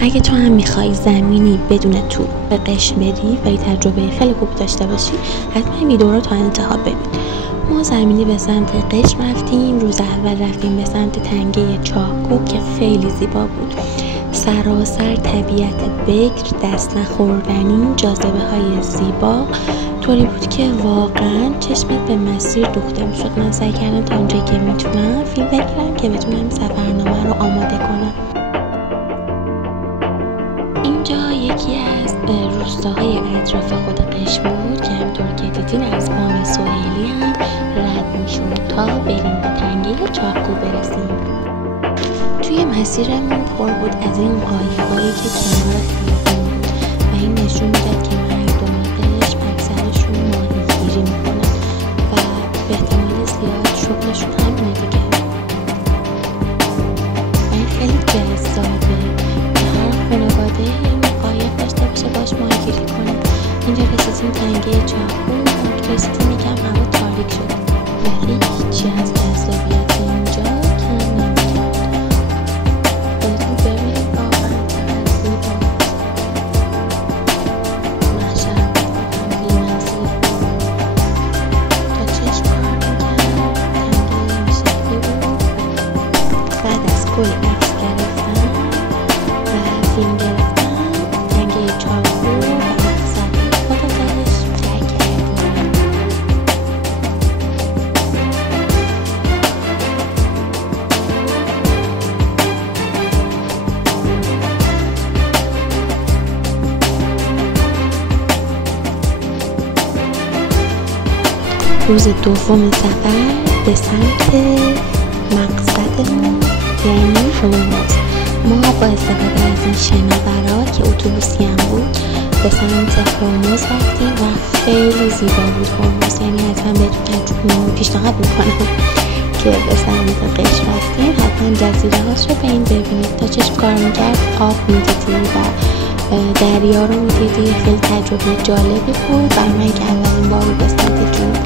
اگه تو هم میخوای زمینی بدون تور به قشم بدی و یه تجربه خیلی خوب داشته باشی، حتما این ویدیو رو تا انتها ببین. ما زمینی به سمت قشم رفتیم. روز اول رفتیم به سمت تنگه چاهکوب که خیلی زیبا بود. سراسر طبیعت بکر، دست نخوردنی، جاذبه های زیبا، طوری بود که واقعا چشمت به مسیر دوخته میشد. من سعی کردم تا اونجایی که میتونم فیلم بگیرم که بتونم سفرنامه رو آماده کنم. اینجا یکی از روستاهای اطراف خود قشم بود که همطور که دیدین از بام سهیلی هم رد میشد تا بریم به تنگه چاهکوب برسیم. توی مسیرمون پر بود از این قایقایی که کنار خیابون بود و این نشون میداد که مردم قشم اکثرشون ماهیگیری میکنن و به احتمال زیاد شغلشون همینه دیگه. و این خیلی جذابه که هر خانواده این قایق داشته باشه باش ماهیگیری کنه. اینجا رسیدیم تنگه چاهکوب. رسیدیم یکم هوا تاریک شد ولی هیچی از جذابیت اینجا کم نمی‌کرد. خودتون ببینید واقعا چقدر زیبا. محشر واقعا بی‌نظیر بود. تا چشم کار می‌کرد تنگه این شکلی بود. بعد از کلی عکس گرفتم و فیلم گرفتم تنگه چاهکوب و مقصد خود ازش ترک کردیم. روز دوم سفر به سمت مقصدمون یعنی هرمز. ما با استفاده از این شناورها که اتوبوسی هم بود به سمت هرمز رفتیم و خیلی زیبا بود هرمز. یعنی حتما بهتون پیشنهاد میکنم که به سمت قشم رفتیم حتما جزیره هاش رو به این ببینید. تا چشم کار میکرد آب میدیدی و دریا رو میدیدی. خیلی تجربه جالبی بود برای من که اولین بار به سمت جنوب.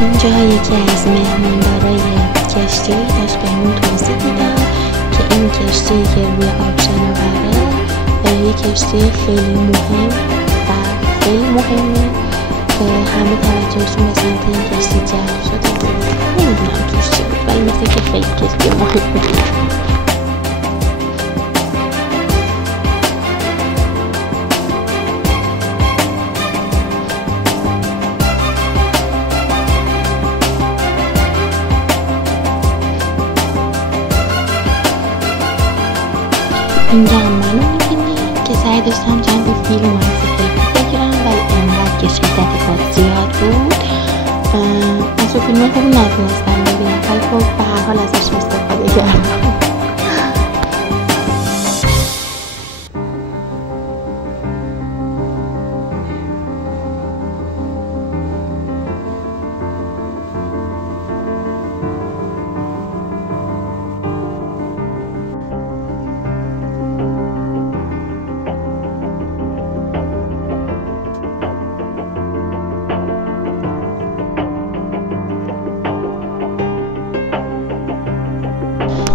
اینجا یکی از مهماندارای کشتی داشت بهمون توضیح میداد که این کشتی که روی آب شناوره یک کشتی خیلی مهم و خیلی مهمه. همه توجهشون به سمت این کشتی جلب شده بود. نمیدونم توش چی بود ولی مثل که خیلی کشتی مهم بود. اینجا هم منو میبینیم که سعی داشتم چند فیلم و عکس بگیرم ولی انقدر که شدت باد زیاد بود از اون فیلم خوب نتونستم بگیرم ولی خب به هر حال ازش استفاده کردم.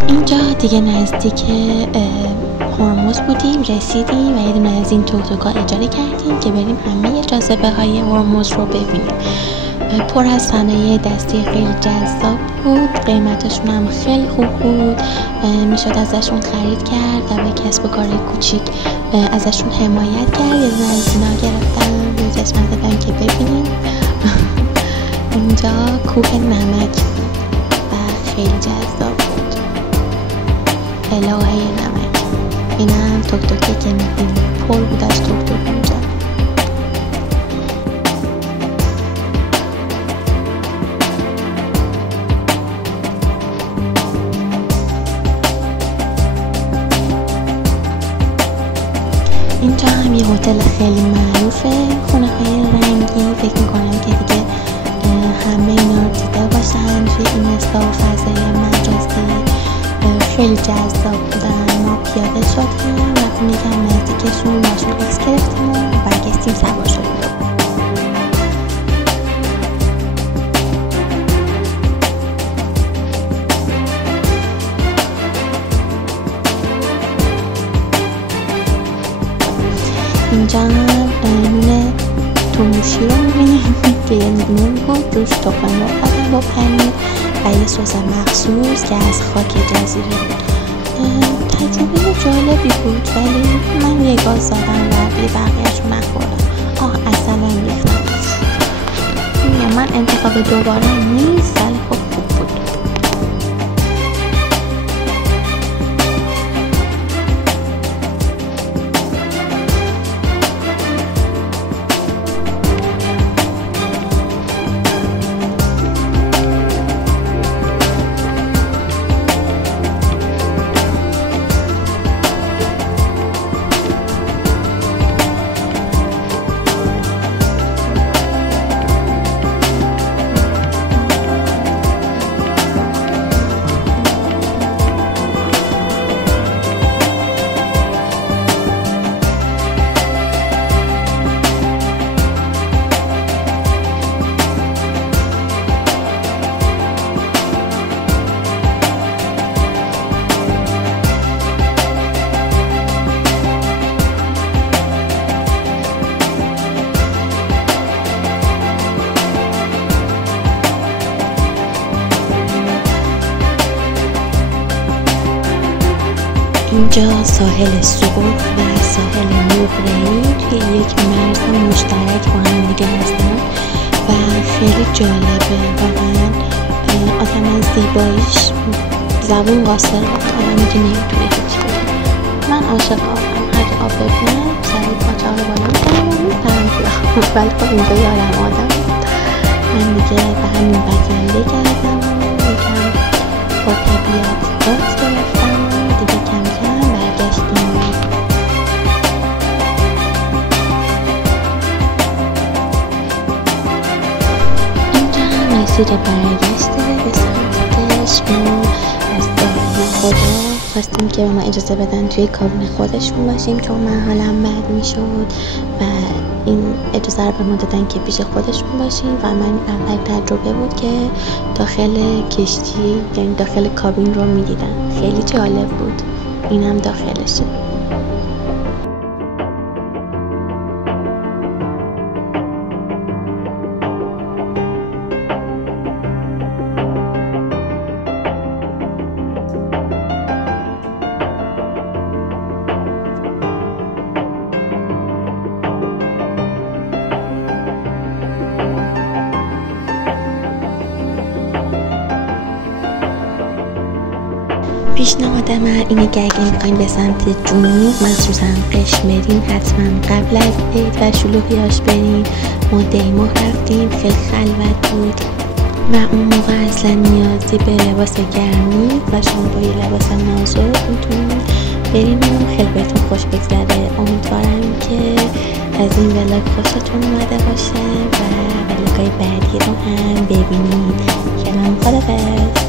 اینجا دیگه نزدیک هرمز بودیم. رسیدیم و یه دونه از این توک‌توک‌ها اجاره کردیم که بریم همه جاذبه های هرمز رو ببینیم. پر از صنایع دستی خیلی جذاب بود. قیمتشون هم خیلی خوب بود. میشد ازشون خرید کرد و به کسب و کار کوچیک ازشون حمایت کرد. یه دونه از اینا گرفتم یه چشم زدم که ببینیم. اینجا کوه نمک بود و خیلی جذاب بود. الهه نمک. اینم توک توکی که میبینیم پر بود از توک توک اونجا. هتل خیلی معروفه، خونه های رنگی. فکر میکنم که دیگه همه اینا رو دیده باشن توی اینستا و فضای مجازی. خیلی جذاب بودن. ما پیاده شدیم، رفتیم یکم نزدیکشون، باشون عکس گرفتیم و برگشتیم سوار شدیم. اینجا هم نون توموشی رو میبینیم که یه نون بود روش تخم مرغ دادن با پنیر و یه سس مخصوص که از خاک جزیره بود. تجربه جالبی بود، ولی من یه گاز زدم و دیگه بقیه‌اش رو نخوردم. عسل هم ریختم. من انتخاب دوباره نیست، ولی خب خوب بود. اینجا ساحل سرخ و ساحل نقره‌ای توی یک مرز مشترک با هم دیگه هستن و خیلی جالبه. واقعا آدم از زیباییش زبون قاصر آدم دیگه نمیتونه هیچ بگه. من عاشق آبم، هر آب ببینم سری پاچه رو بالا میکنم و میپرم توی آب. ولی خب اینجا یادم آدم بود. من دیگه به همین بکنده کردم و یکم با طبیعت دست گرفتم و دیگه کم کم برگشتیم. اینجا هم مسیر برگشته به سمت چشم. از دارم خدا خواستیم که به ما اجازه بدن توی کابین خودشون باشیم چون من حالم بد میشد و این اجازه رو به ما دادن که پیش خودشون باشیم و من اول تجربه بود که داخل کشتی یعنی داخل کابین رو میدیدم. خیلی جالب بود. اینم داخلشه. پیشنهاد من اینه که اگه میخواین به سمت جنوب مخصوصا قشم برین حتما قبل از عید و شلوغیاش برین. ما دیماه رفتیم، خیلی خلوت بود و اون موقع اصلا نیازی به لباس گرمی و شما با یه لباس نازک میتونین برین و خیلی بهتون خوش بگذره. امیدوارم که از این ولاگ خوشتون اومده باشه و ولاگای بعدی رو هم ببینید. خیلی خدافظ.